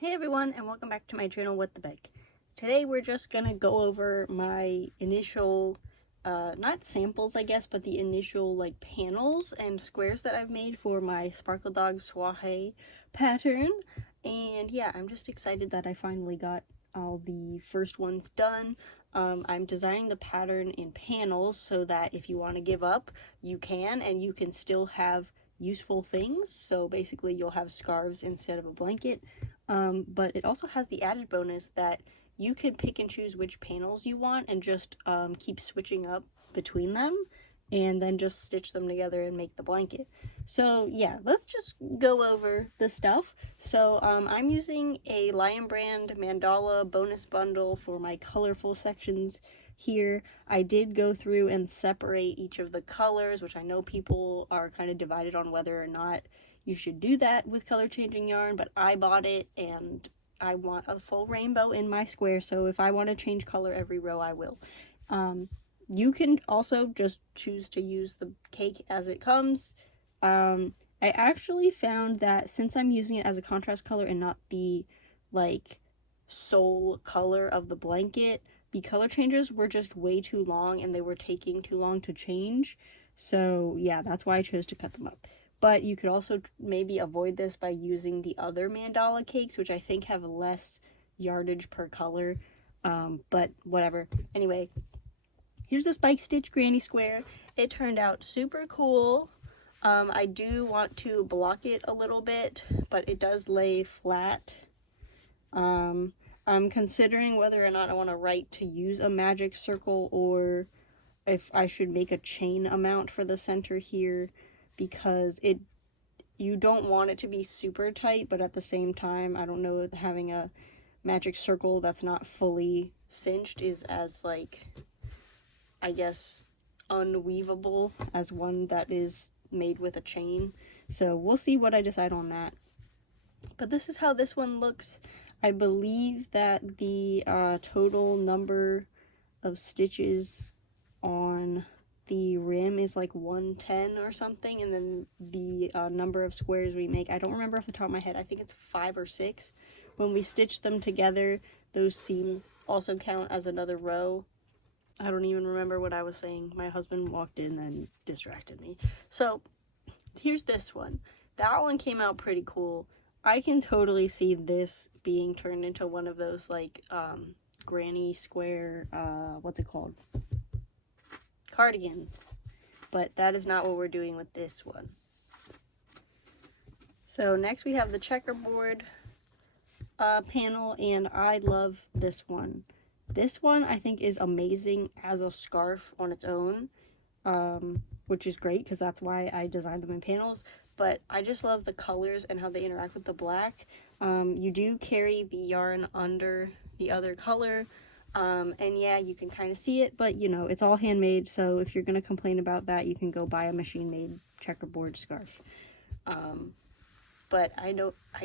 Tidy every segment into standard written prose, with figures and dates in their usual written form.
Hey everyone, and welcome back to my channel, What the Beck. Today we're just gonna go over my initial, not samples I guess, but the initial like panels and squares that I've made for my Sparkledog Soiree pattern. And yeah, I'm just excited that I finally got all the first ones done. I'm designing the pattern in panels so that if you want to give up, you can, and you can still have useful things. So basically you'll have scarves instead of a blanket. But it also has the added bonus that you can pick and choose which panels you want and just keep switching up between them and then just stitch them together and make the blanket. So yeah, let's just go over the stuff. So I'm using a Lion Brand mandala bonus bundle for my colorful sections here. I did go through and separate each of the colors, which I know people are kind of divided on whether or not you should do that with color changing yarn, but I bought it and I want a full rainbow in my square, so if I want to change color every row, I will. You can also just choose to use the cake as it comes. I actually found that since I'm using it as a contrast color and not the like sole color of the blanket, the color changes were just way too long and they were taking too long to change. So yeah, that's why I chose to cut them up. But you could also maybe avoid this by using the other mandala cakes, which I think have less yardage per color. But whatever. Anyway, here's the spike stitch granny square. It turned out super cool. I do want to block it a little bit, but it does lay flat. I'm considering whether or not I want to write to use a magic circle or if I should make a chain amount for the center here, because you don't want it to be super tight, but at the same time, I don't know if having a magic circle that's not fully cinched is as like, I guess, unweavable as one that is made with a chain. So we'll see what I decide on that. But this is how this one looks. I believe that the total number of stitches on the rim is like 110 or something, and then the number of squares we make, I don't remember off the top of my head, I think it's 5 or 6. When we stitch them together, those seams also count as another row. I don't even remember what I was saying. My husband walked in and distracted me. So here's this one. That one came out pretty cool. I can totally see this being turned into one of those like granny square, what's it called? Cardigans. But that is not what we're doing with this one. So next we have the checkerboard panel, and I love this one. This one I think is amazing as a scarf on its own, which is great because that's why I designed them in panels. But I just love the colors and how they interact with the black. You do carry the yarn under the other color, and yeah, you can kind of see it, but you know, it's all handmade, so if you're going to complain about that, you can go buy a machine-made checkerboard scarf. But I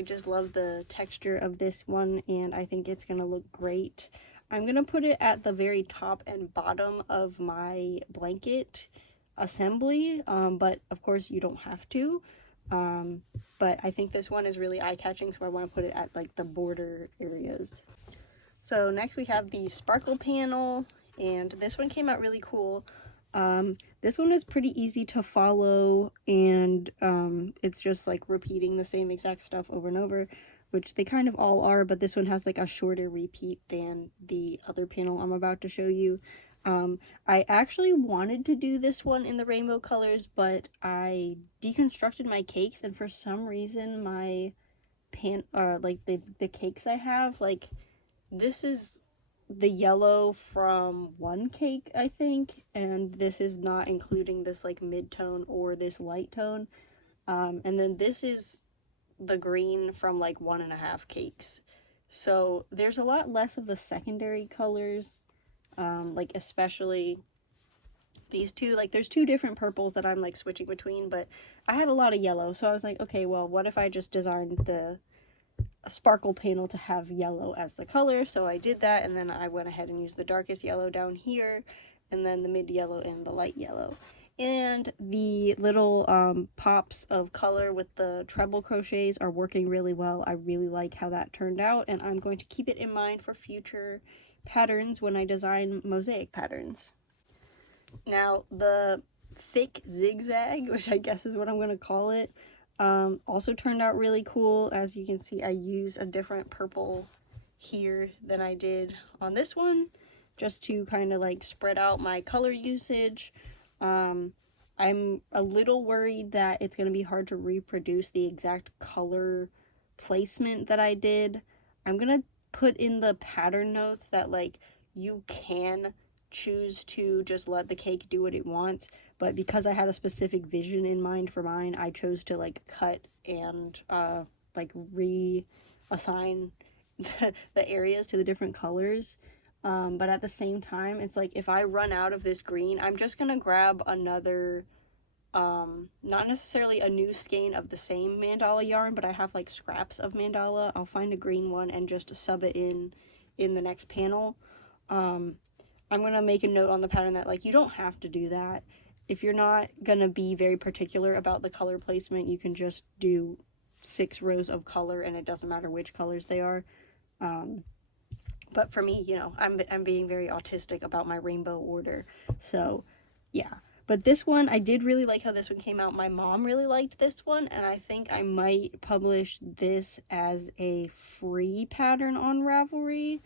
just love the texture of this one, and I think it's going to look great. I'm going to put it at the very top and bottom of my blanket assembly, but of course you don't have to. But I think this one is really eye-catching, so I want to put it at like the border areas. So next we have the sparkle panel, and this one came out really cool. This one is pretty easy to follow, and it's just like repeating the same exact stuff over and over, which they kind of all are, but this one has like a shorter repeat than the other panel I'm about to show you. I actually wanted to do this one in the rainbow colors, but I deconstructed my cakes, and for some reason my like the cakes I have, like, this is the yellow from one cake, I think, and this is not including this like mid-tone or this light tone. And then this is the green from like 1.5 cakes. So there's a lot less of the secondary colors, like especially these two. Like there's 2 different purples that I'm like switching between, but I had a lot of yellow, so I was like, okay, well, what if I just designed the sparkle panel to have yellow as the color? So I did that, and then I went ahead and used the darkest yellow down here, and then the mid yellow and the light yellow. And the little pops of color with the treble crochets are working really well. I really like how that turned out, and I'm going to keep it in mind for future patterns when I design mosaic patterns. Now, the thick zigzag, which I guess is what I'm going to call it, also turned out really cool. As you can see, I use a different purple here than I did on this one, just to kind of like spread out my color usage. I'm a little worried that it's going to be hard to reproduce the exact color placement that I did. I'm going to put in the pattern notes that like you can choose to just let the cake do what it wants, but because I had a specific vision in mind for mine, I chose to like cut and like reassign the areas to the different colors. But at the same time, it's like if I run out of this green, I'm just gonna grab another, not necessarily a new skein of the same mandala yarn, but I have like scraps of mandala. I'll find a green one and just sub it in the next panel. I'm gonna make a note on the pattern that like you don't have to do that. If you're not gonna be very particular about the color placement, you can just do 6 rows of color and it doesn't matter which colors they are. But for me, you know, I'm being very autistic about my rainbow order. So, yeah. But this one, I did really like how this one came out. My mom really liked this one, and I think I might publish this as a free pattern on Ravelry.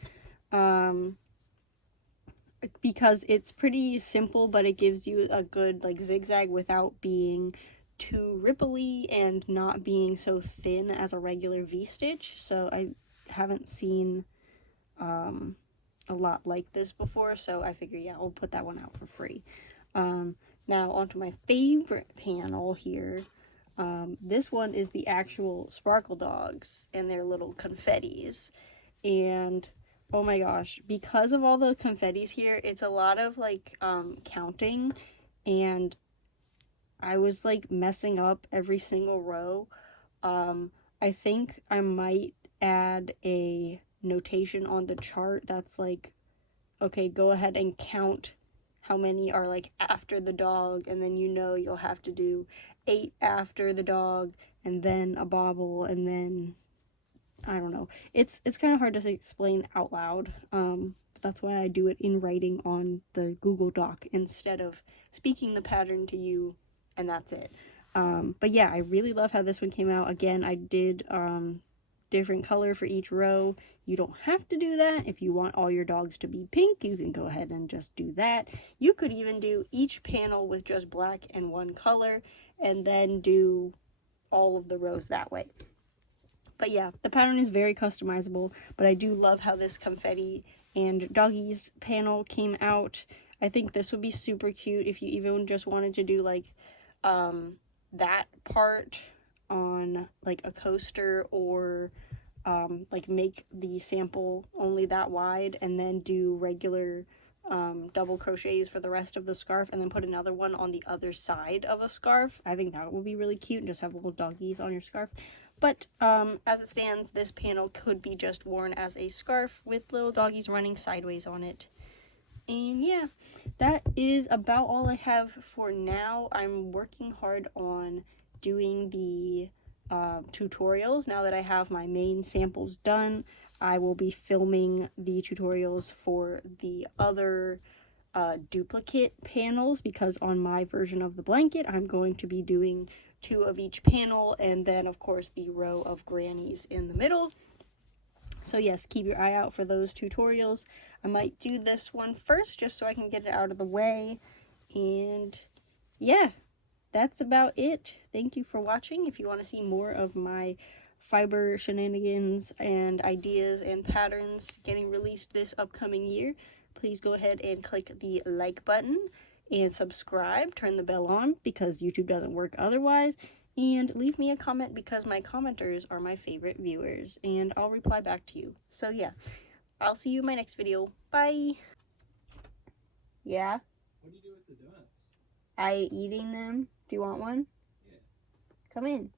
Because it's pretty simple, but it gives you a good, like, zigzag without being too ripply and not being so thin as a regular V-stitch. So I haven't seen a lot like this before, so I figure, yeah, I'll put that one out for free. Now onto my favorite panel here. This one is the actual Sparkledogs and their little confettis, and oh my gosh, because of all the confettis here, it's a lot of like counting, and I was like messing up every single row. I think I might add a notation on the chart that's like, okay, go ahead and count how many are like after the dog, and then you know you'll have to do 8 after the dog and then a bobble, and then I don't know. It's kind of hard to explain out loud. That's why I do it in writing on the Google Doc instead of speaking the pattern to you, and that's it. But yeah, I really love how this one came out. Again, I did different color for each row. You don't have to do that. If you want all your dogs to be pink, you can go ahead and just do that. You could even do each panel with just black and one color, and then do all of the rows that way. But yeah, the pattern is very customizable, but I do love how this confetti and doggies panel came out. I think this would be super cute if you even just wanted to do like that part on like a coaster, or like make the sample only that wide and then do regular double crochets for the rest of the scarf, and then put another one on the other side of a scarf. I think that would be really cute, and just have little doggies on your scarf. But as it stands, this panel could be just worn as a scarf with little doggies running sideways on it. And yeah, that is about all I have for now. I'm working hard on doing the tutorials. Now that I have my main samples done, I will be filming the tutorials for the other duplicate panels, because on my version of the blanket, I'm going to be doing 2 of each panel, and then of course the row of grannies in the middle. So yes, keep your eye out for those tutorials. I might do this one first just so I can get it out of the way. And yeah, that's about it. Thank you for watching. If you want to see more of my fiber shenanigans and ideas and patterns getting released this upcoming year, please go ahead and click the like button and subscribe. Turn the bell on because YouTube doesn't work otherwise. And leave me a comment, because my commenters are my favorite viewers, and I'll reply back to you. So yeah, I'll see you in my next video. Bye! Yeah? What do you do with the donuts? I eating them. Do you want one? Yeah. Come in.